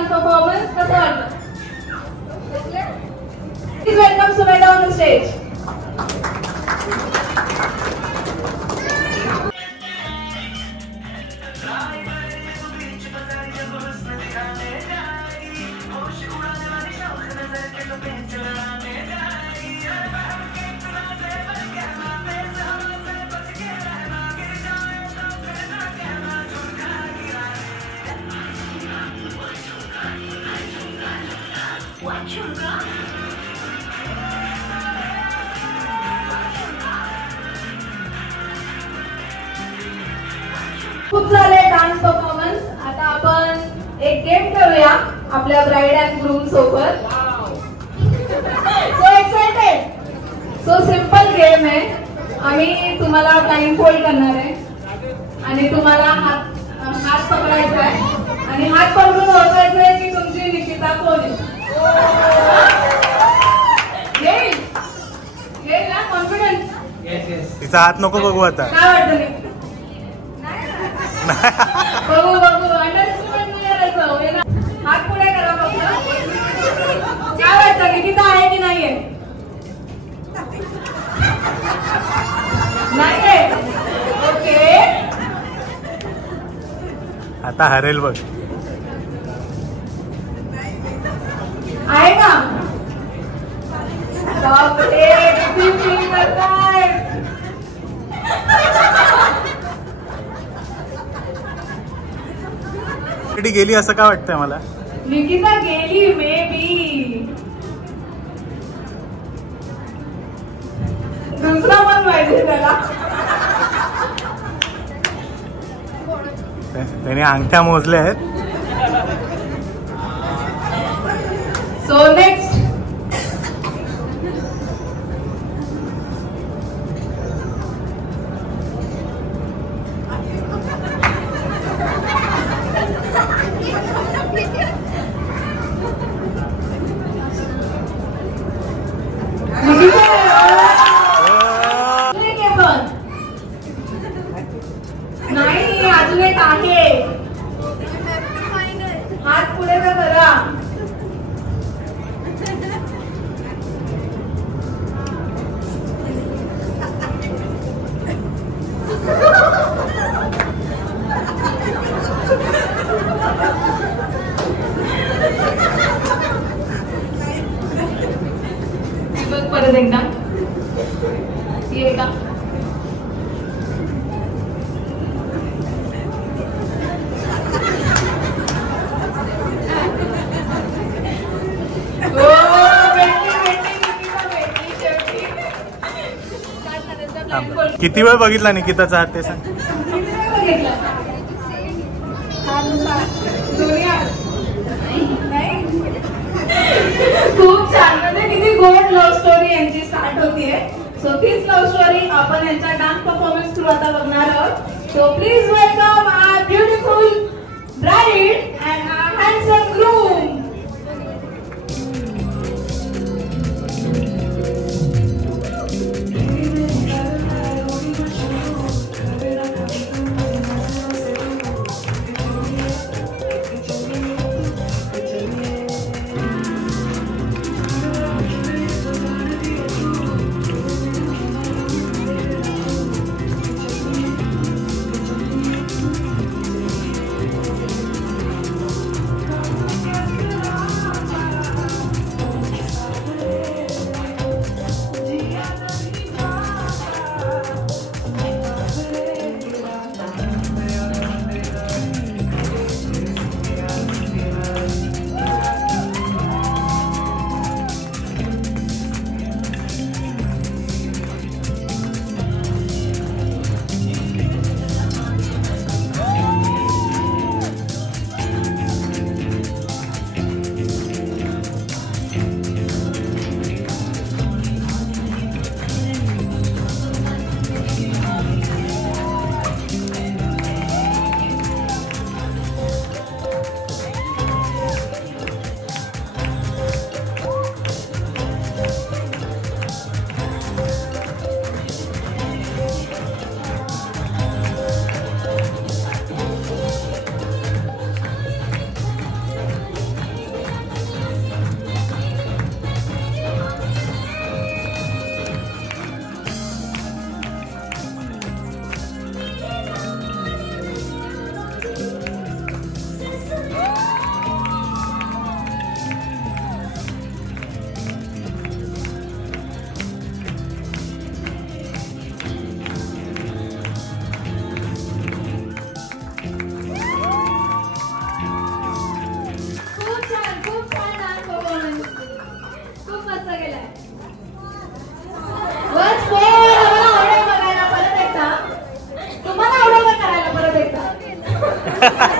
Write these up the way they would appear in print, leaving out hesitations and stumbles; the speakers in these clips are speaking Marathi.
डान्स परफॉर्मन्स कसं वाटलं? Please welcome Sumedha on the stage. खूप झाले डान्स परफॉर्मन्स. आता आपण एक गेम खेळूया आपल्या ब्राइड अँड ग्रूम सोबत. So excited. So simple game आहे. आम्ही तुम्हाला ब्लाइंड फोल्ड करणार आहे आणि तुम्हाला हात पकडायचा आहे आणि हात पकडून ओळखायचं आहे की तुमची निकिता कोण आहे. येईल ना कॉन्फिडन्स? तिचा हात नको बघू आता. काय वाटतं? बघू अंडरस्टँड नाही करायचं. हात पुढे करा फक्त. काय वाटतं निकिता आहे की नाहीये? नाहीये. ओके. आता हरेल बघ. आहे का? बापरे किती फील करताय. गेली असं काय वाटतंय मला? निकिता गेली मे बी. दुसरा पण पाहिजे त्याला. त्याने अंगठ्या मोजल्या आहेत. सो नेक्स्ट नाही अजून एक आहे. हात पुढे करा. बघ परत एकदा. ये का? किती वेळ बघितला निकिताचा हात ते सांग. खूप छान. म्हणजे किती गोड लव्ह स्टोरी यांची स्टार्ट होतीये. सो तीच लव्ह स्टोरी आपण यांच्या डान्स परफॉर्मन्स थ्रू आता बघणार आहोत. So please welcome our beautiful bride and our handsome groom.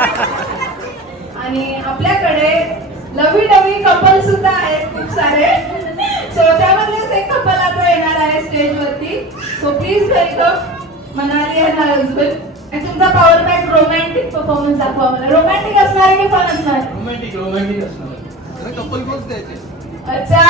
आणि आपल्याकडे लवी डवी कपल सुद्धा आहेत खूप सारे. सो त्यामधलेच एक कपल आता येणार आहे स्टेज वरती. So please welcome Manali and her husband. आणि तुमचा पॉवर पॅक रोमॅन्टिक परफॉर्मन्स दाखवा मला. रोमॅन्टिक असणार आहे की फन असणार आहे? रोमॅन्टिक असणार. कपल पोज द्यायचे. अच्छा.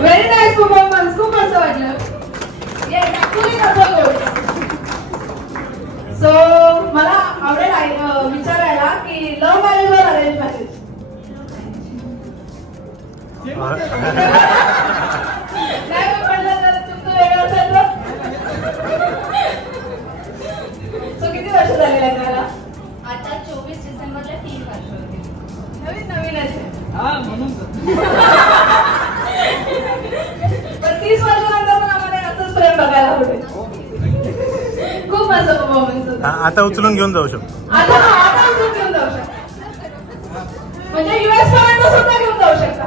Very nice performance. खूप मस्त वाटलं. येस ऍक्च्युली कसं गोड. सो मला आवडेल विचारायला की love marriage were arrange marriage? नाही म्हटलं तर तुमचं वेगळं असेल तर. सो किती वर्ष झाली लग्नाला? आता 24 डिसेंबरला 3 वर्ष होती. नवीन नवीन असेल. हा म्हणून पण 30 वर्षानंतर पण आम्हाला असंच प्रेम बघायला आवडेल. खूप मस्त परफॉर्मन्स होता. आता उचलून घेऊन जाऊ शकतो. आता उचलून घेऊन जाऊ शकता. म्हणजे US पर्यंत सुद्धा घेऊन जाऊ शकता.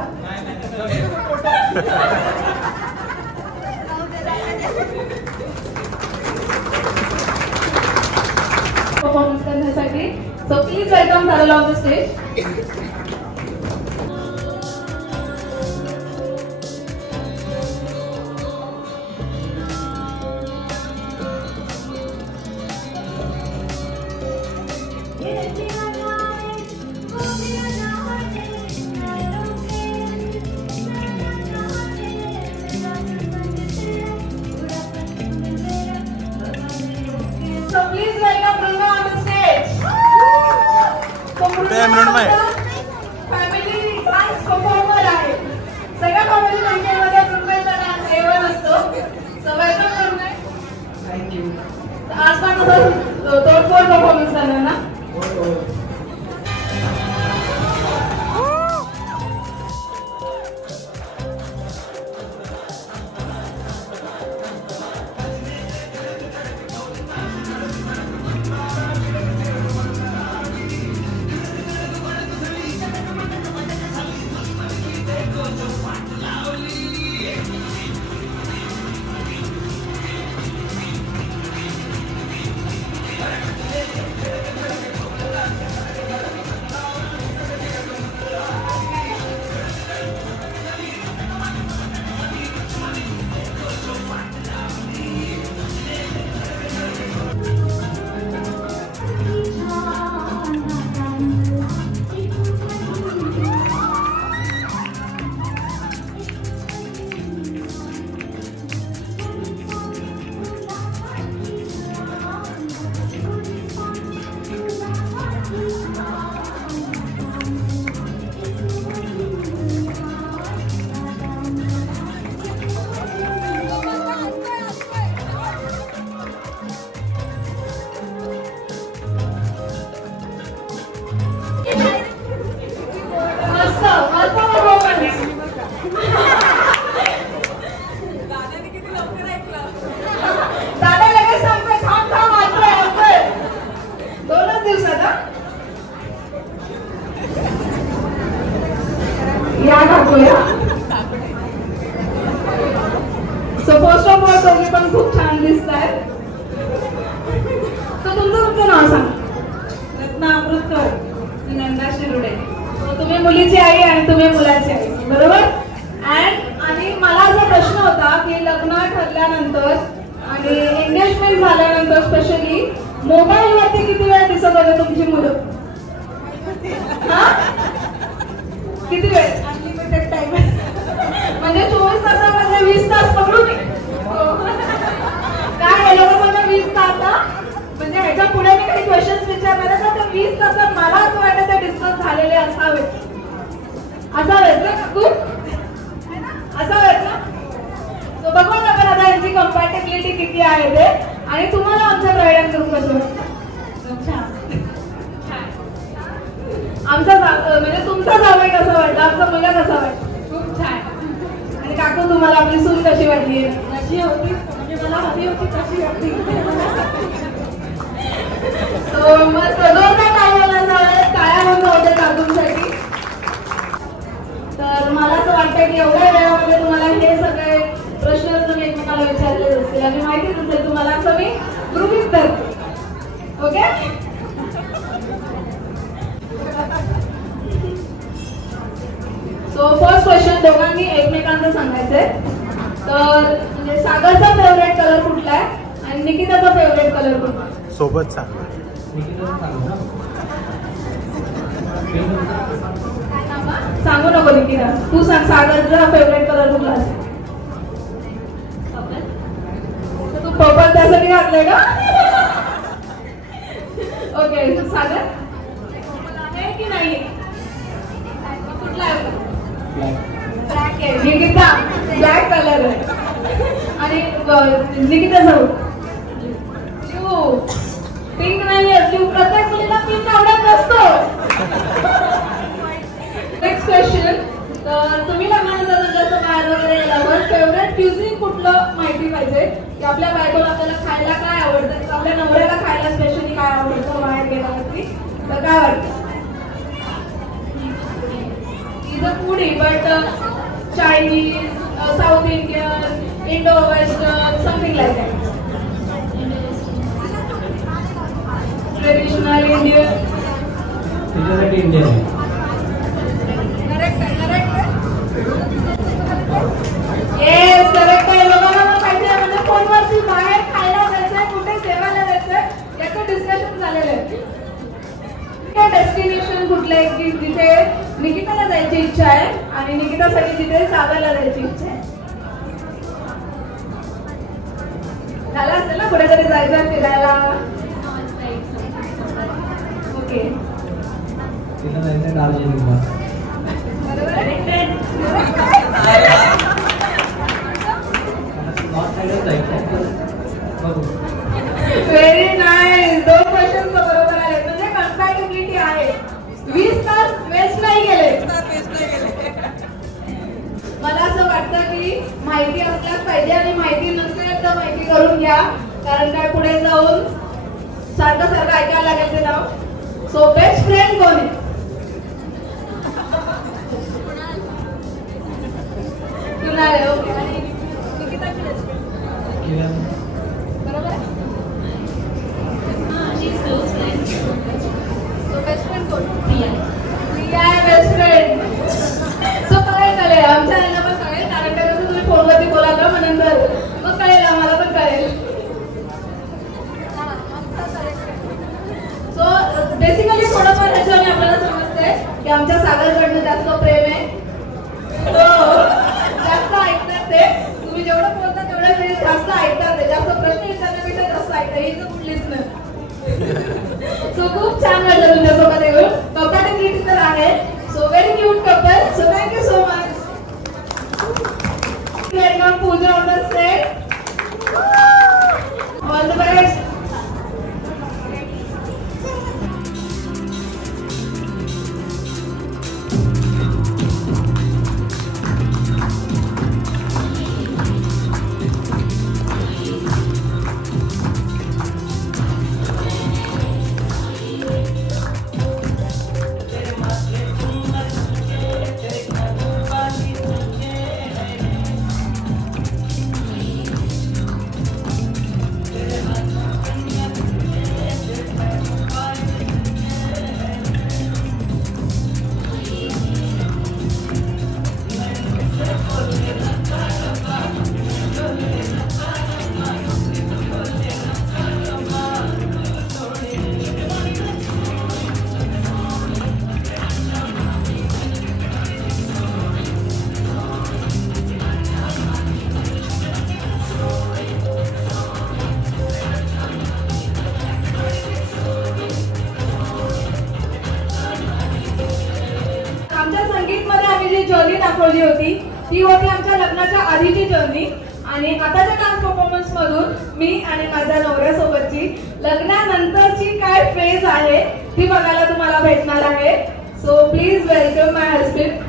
परफॉर्मन्स करण्यासाठी. So please welcome Saral on the stage. So please welcome Bruno on the stage. So Bruno family dance performer आहे. सगळ्या फॅमिली फंक्शनमध्ये ब्रुनोचा डान्स एवन असतो. So welcome Bruno. थँक्यू. आज पण तोडफोड परफॉर्मन्स करणार ना? दिवसात हा? या टाकूया. सो फर्स्ट ऑफ ऑल तुम्ही पण खूप छान दिसताय. तर तुमचं नाव सांग. रत्ना अमृतकर. नंदा शिरुडे. तुम्ही मुलीची आई आणि तुम्ही मुलाची आई, बरोबर? आणि मला असा प्रश्न होता की लग्न ठरल्यानंतर आणि एंगेजमेंट झाल्यानंतर स्पेशली मोबाईल वरती किती वेळ दिसत होते तुमची मुलं? किती वेळ? अनलिमिटेड टाइम म्हणजे 24 तासामध्ये 20 तास पकडू मी. काय हे लोक मला 20 तास म्हणजे ह्याच्या पुढे मी काही क्वेश्चन्स विचारणार आहे तर 20 तासात मला असं वाटतं ते डिस्कस झालेले असावेत ना काकू? असावेत ना? सो बघू आपण आता यांची कम्पॅटेबिलिटी किती आहे ते. आणि तुम्हाला आमचा ब्राइडल ग्रुप कसं वाटतं? आमचा म्हणजे तुमचा जावई कसा वाटला, आमचा मुलगा कसा वाटला? खूप छान. आणि काकू तुम्हाला आपली सून कशी वाटली? कशी होती म्हणजे मला हवी होती कशी वाटली. मग दोनदा टाळ्या म्हणून होते काकूंसाठी. तर मला असं वाटतं की एवढ्या वेळामध्ये तुम्हाला हे सगळे प्रश्न तुम्ही एकमेकाला विचारले असतील आणि माहितीच असेल तुम्हाला असं मी गृहीत धरते. ओके. सो फर्स्ट क्वेश्चन दोघांनी एकमेकांचं सांगायचंय. तर म्हणजे सागरचा फेवरेट कलर कुठला आहे आणि निकिताचा फेवरेट कलर कुठला? सोबत सांग. सांगू नको निकिता, तू सांग सागरचा फेवरेट कलर कुठला असेल? तू पर्पल त्यासाठी घातलंय का? ओके. सागर आहे की नाही? कुठला आहे? ब्लॅक आहे. निकिता ब्लॅक कलर आहे आणि निकिता जाऊ ब्ल्यू. पिंक नाही आहे. ब्ल्यू प्रत्येक मुलीला पिंक आवडत नसतो. Next question. तर तुम्ही लग्नानंतर जसं बाहेर वगैरे गेल्यावर फेवरेट क्युझिन कुठलं माहिती पाहिजे की आपल्या बायकोला आपल्याला खायला काय आवडतं, आपल्या नवऱ्याला खायला स्पेशली काय आवडतं बाहेर गेल्यावरती. तर काय वाटतं? Is a foodie but Chinese, south Indian, Indo western, something like that. Traditional Indian. Indian. Yes correct आहे. लोकांना माहिती म्हणजे फोनवरती बाहेर खायला जायचंय, कुठे जेवायला जायचंय याचं डिस्कशन झालेलं आहे. डेस्टिनेशन कुठलं आहे की जिथे निकिताला जायची इच्छा आहे आणि निकितासाठी जिथे सागरला जायची इच्छा आहे? झालं असेल ना कुठेतरी जायचं फिरायला? ओके. Very nice. 2 क्वेश्चन बरोबर आले म्हणजे कम्पॅटेबिलिटी आहे. 20 तास वेस्ट नाही गेले. मला असं वाटतं की माहिती असल्याच पाहिजे आणि माहिती नसेल तर माहिती करून घ्या कारण काय पुढे जाऊन सारखं ऐकायला लागेल ते नाव. सो बेस्ट फ्रेंड कोण आहे? कुणाल. ओके. आणि निकिताची बेस्ट फ्रेंड बरोबर आहे? सो बेस्ट फ्रेंड कोण? प्रिया आहे बेस्ट फ्रेंड. सो कळेल आमच्या यांना पण कळेल कारण काय कसं तुम्ही फोनवरती बोलाल ना मग नंतर मग कळेल आम्हाला पण कळेल. सो बेसिकली थोडंफार ह्याच्याने आपल्याला समजतंय की आमच्या सागरकडनं जास्त प्रेम आहे. जास्त ऐकतात ते. तुम्ही जेवढं बोलता तेवढं जास्त ऐकतात ते. जास्त प्रश्न विचारण्यापेक्षा जास्त ऐकतात. ही तर कुठलीच नाही. सो खूप छान वाटलं तुमच्यासोबत येऊन. कम्पॅटेबिलिटी तर आहे. So very cute couple. So thank you so much. Welcome Pooja on the stage. All the best. Journey दाखवली होती ती होती आमच्या लग्नाच्या आधीची जर्नी आणि आताच्या डान्स परफॉर्मन्स मधून मी आणि माझ्या नवऱ्यासोबतची लग्नानंतरची काय फेज आहे ती बघायला तुम्हाला भेटणार आहे. So please welcome my husband.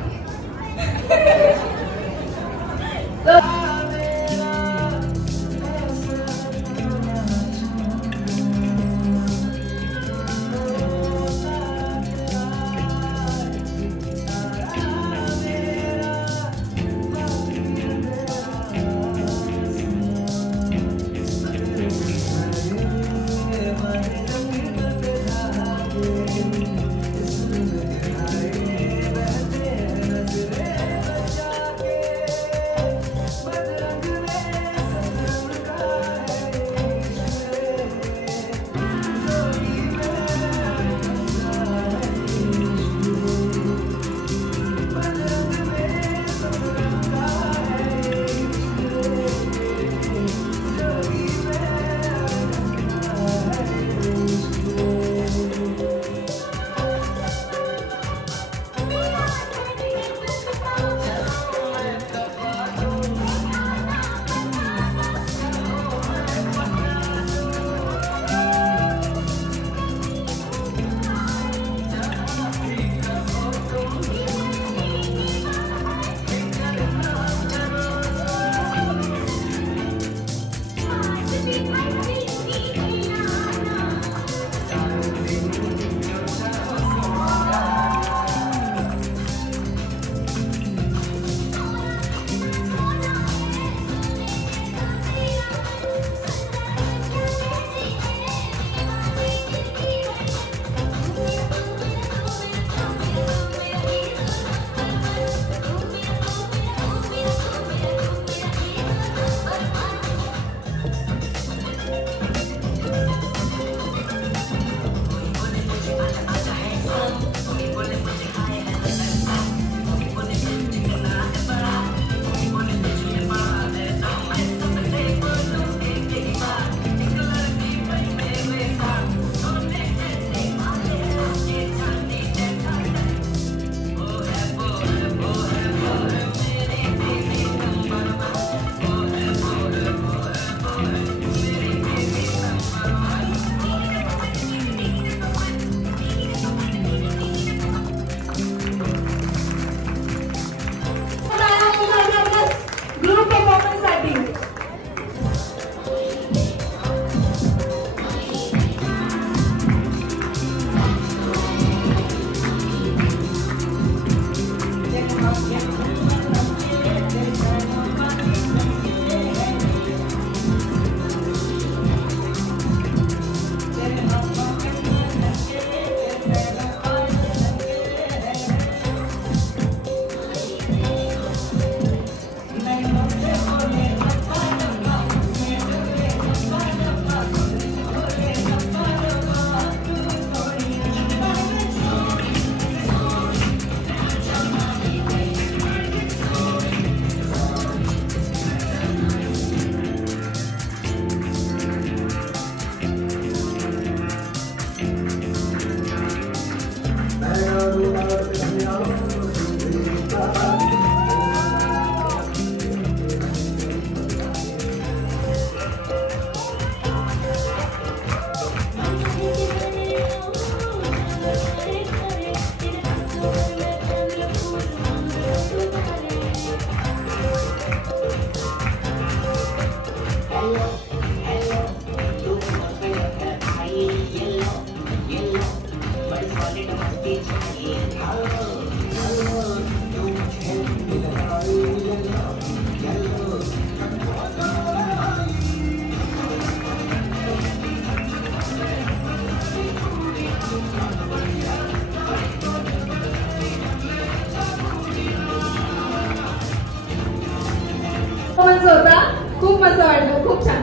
Performance होता, खूप मस्त वाटलं, खूप छान.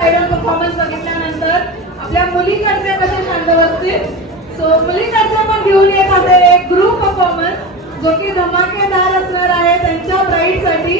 आयडल परफॉर्मन्स बघितल्यानंतर आपल्या मुलीकडचे कसे शांत बसतील. सो मुलीकडचे पण घेऊन येत आहे एक ग्रुप परफॉर्मन्स जो की धमाकेदार असणार आहे त्यांच्या ब्राईड साठी.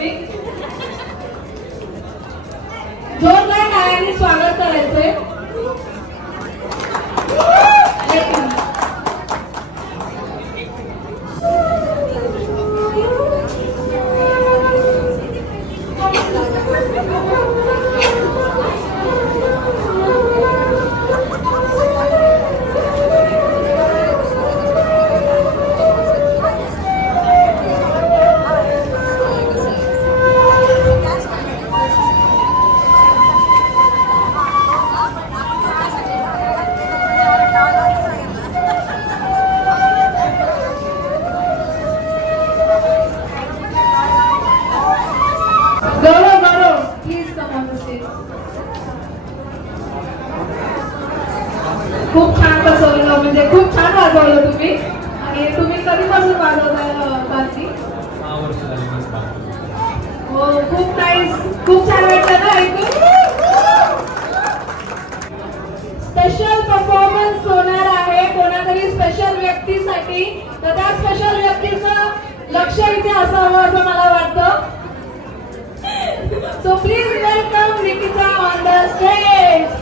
तुम्ही. जोरदार टाळ्यांनी स्वागत करायचंय. खूप छान बसवलं, म्हणजे खूप छान वाजवलं तुम्ही. आणि तुम्ही कधीपासून वाजवताय बासरी? 6 वर्ष झाली. हो, खूप नाईस, खूप छान वाटतं ना ऐकून. स्पेशल परफॉर्मन्स होणार आहे कोणातरी स्पेशल व्यक्तीसाठी. तर त्या स्पेशल व्यक्तीचं लक्ष इथे असावं असं मला वाटतं. So please welcome Nikita on the stage.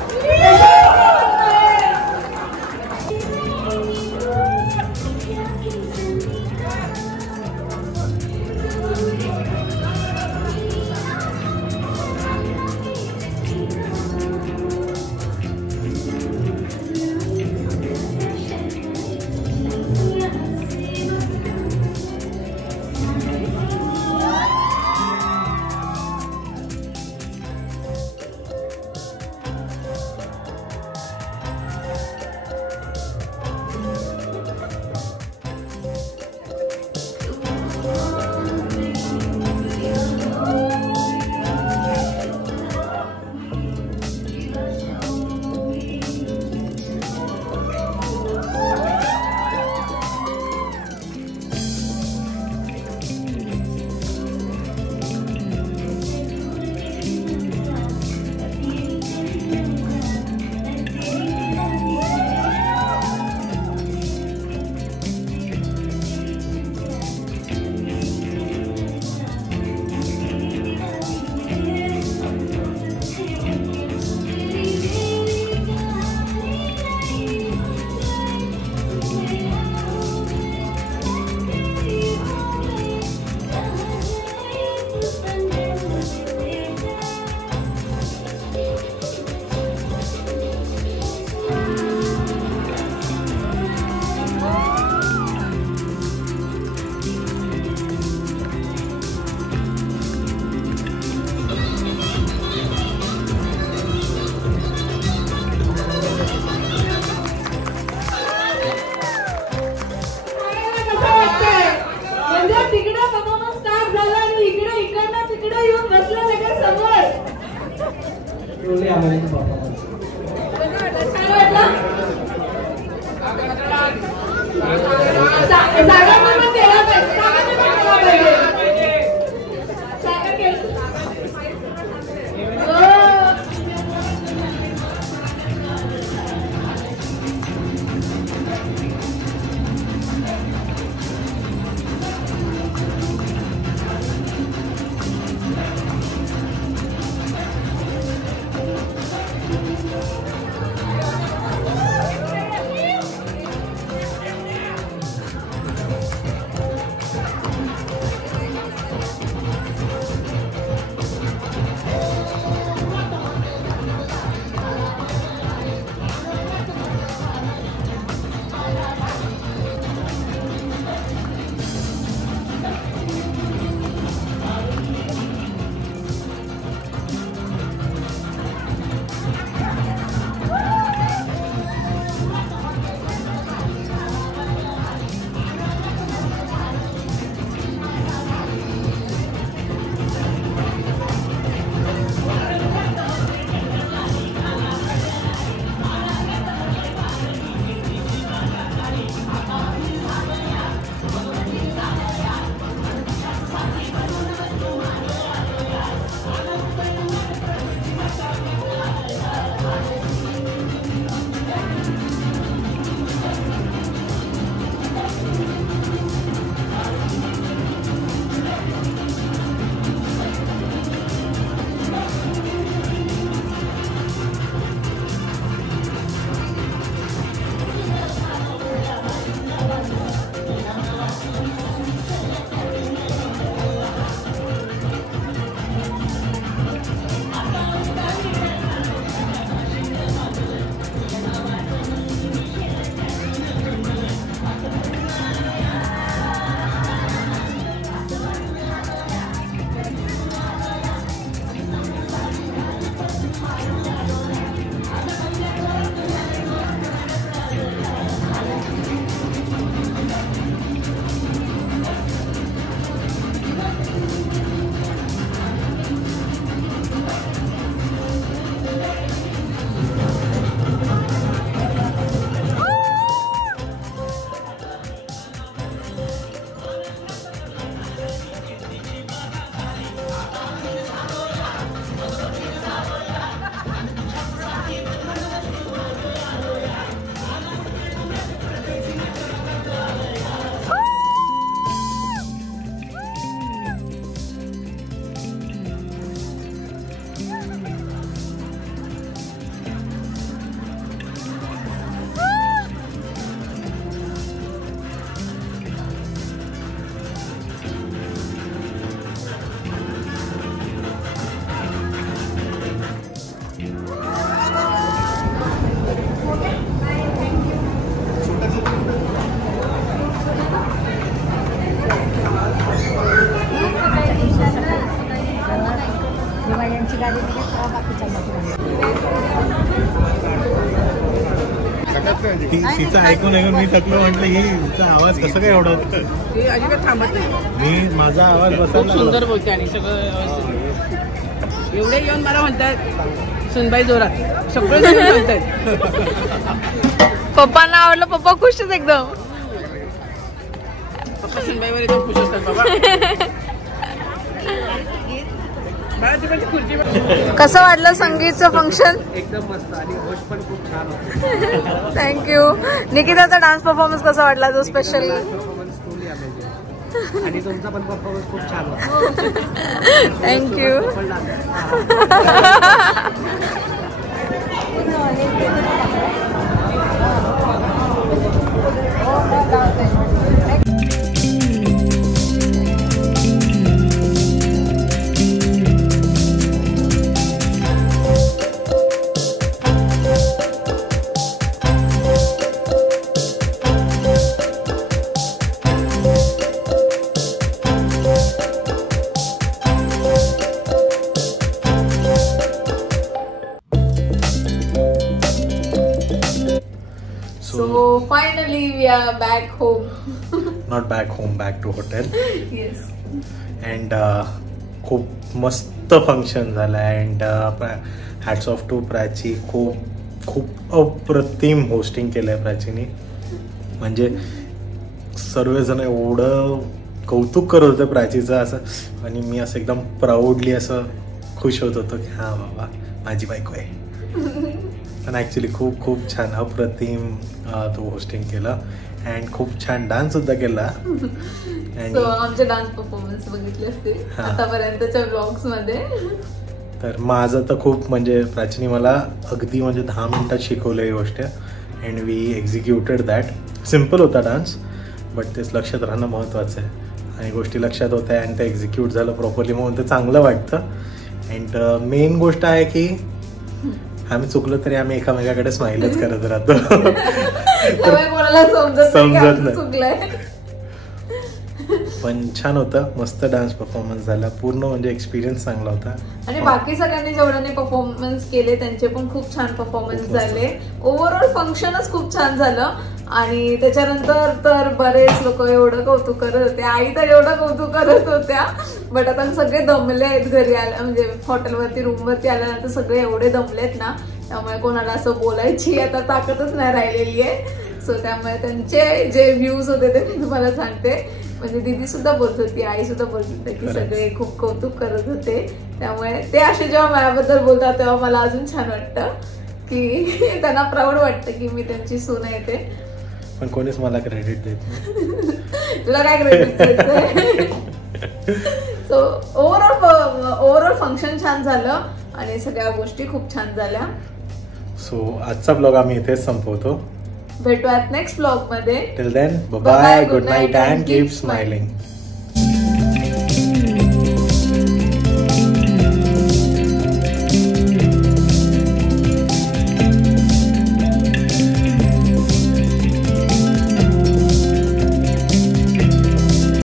तिचं ऐकून मी थकलो. म्हटलं हिचा आवाज कसं काय एवढा होता. ती अजिबात थांबत नाही. मी माझा आवाज खूप बसायला सुंदर बोलते आणि सगळं व्यवस्थित. एवढे येऊन मला म्हणतात सुनबाई जोरात, सगळे जण म्हणतात. पप्पांना आवडलं, पप्पा खुशच एकदम. पप्पा सुनबाईवर एकदम खुश असतात बाबा. कसं वाटलं संगीतचं फंक्शन? एकदम मस्त आणि होस्ट पण खूप छान होते. थँक्यू. निकिताचा डान्स परफॉर्मन्स कसा वाटला, जो स्पेशल? Performance truly amazing. आणि तुमचा पण परफॉर्मन्स खूप छान होता. Thank you. So finally we are back home. Not back home, back to hotel. Yes. And खूप मस्त फंक्शन झालं. And hats off to Prachi. खूप अप्रतिम होस्टिंग केलं आहे प्राचीने. म्हणजे सर्वजण एवढं कौतुक करत होतं प्राचीचं असं, आणि मी असं एकदम प्राऊडली असं खुश होत होतो की हां बाबा माझी बायको आहे. पण ॲक्च्युली खूप छान अप्रतिम तो होस्टिंग केलं. अँड खूप छान डान्स सुद्धा केला. सो आमचे डान्स परफॉर्मन्स बघितले असतील आतापर्यंतच्या व्लॉग्स मध्ये. तर माझं तर खूप म्हणजे प्राचीने मला अगदी म्हणजे 10 मिनिटात शिकवलं ही गोष्ट. And we executed that. Simple होता डान्स, बट तेच लक्षात राहणं महत्त्वाचं आहे. आणि गोष्टी लक्षात होत आहे आणि ते एक्झिक्यूट झालं प्रॉपरली म्हणून ते चांगलं वाटतं. अँड मेन गोष्ट आहे की आम्ही चुकलो तरी आम्ही एकामेकाकडे स्माईलच करत राहतो. कोणाला समजत नाही. पण छान होतं, मस्त डान्स परफॉर्मन्स झाला. पूर्ण म्हणजे एक्सपिरियन्स चांगला होता. आणि बाकी सगळ्यांनी जेवढ्यांनी परफॉर्मन्स केले त्यांचे पण खूप छान परफॉर्मन्स झाले. ओव्हरऑल फंक्शनच खूप छान झालं. आणि त्याच्यानंतर तर बरेच लोक एवढं कौतुक करत होते. आई तर एवढं कौतुक करत होत्या. बट आता सगळे दमले आहेत घरी आल्या, म्हणजे हॉटेलवरती रूमवरती आल्यानंतर सगळे एवढे दमलेत ना, त्यामुळे कोणाला असं बोलायची आता ताकदच नाही राहिलेली आहे. सो त्यामुळे त्यांचे जे व्ह्यूज होते ते मी तुम्हाला सांगते. म्हणजे दीदी सुद्धा बोलत होती, आई सुद्धा बोलत होते की सगळे खूप कौतुक करत होते. त्यामुळे ते असे जेव्हा माझ्याबद्दल बोलतात तेव्हा मला अजून छान वाटतं की त्यांना प्राऊड वाटतं की मी त्यांची सून आहे ते. पण कोणीच मला क्रेडिट देत नाही. तुला काय क्रेडिट द्यायचंय? सो ओव्हरऑल फंक्शन छान झालं आणि सगळ्या गोष्टी खूप छान झाल्या. सो आजचा ब्लॉग आम्ही इथेच संपवतो. भेटूयात नेक्स्ट ब्लॉग मध्ये. Till then bye, good night and keep smiling.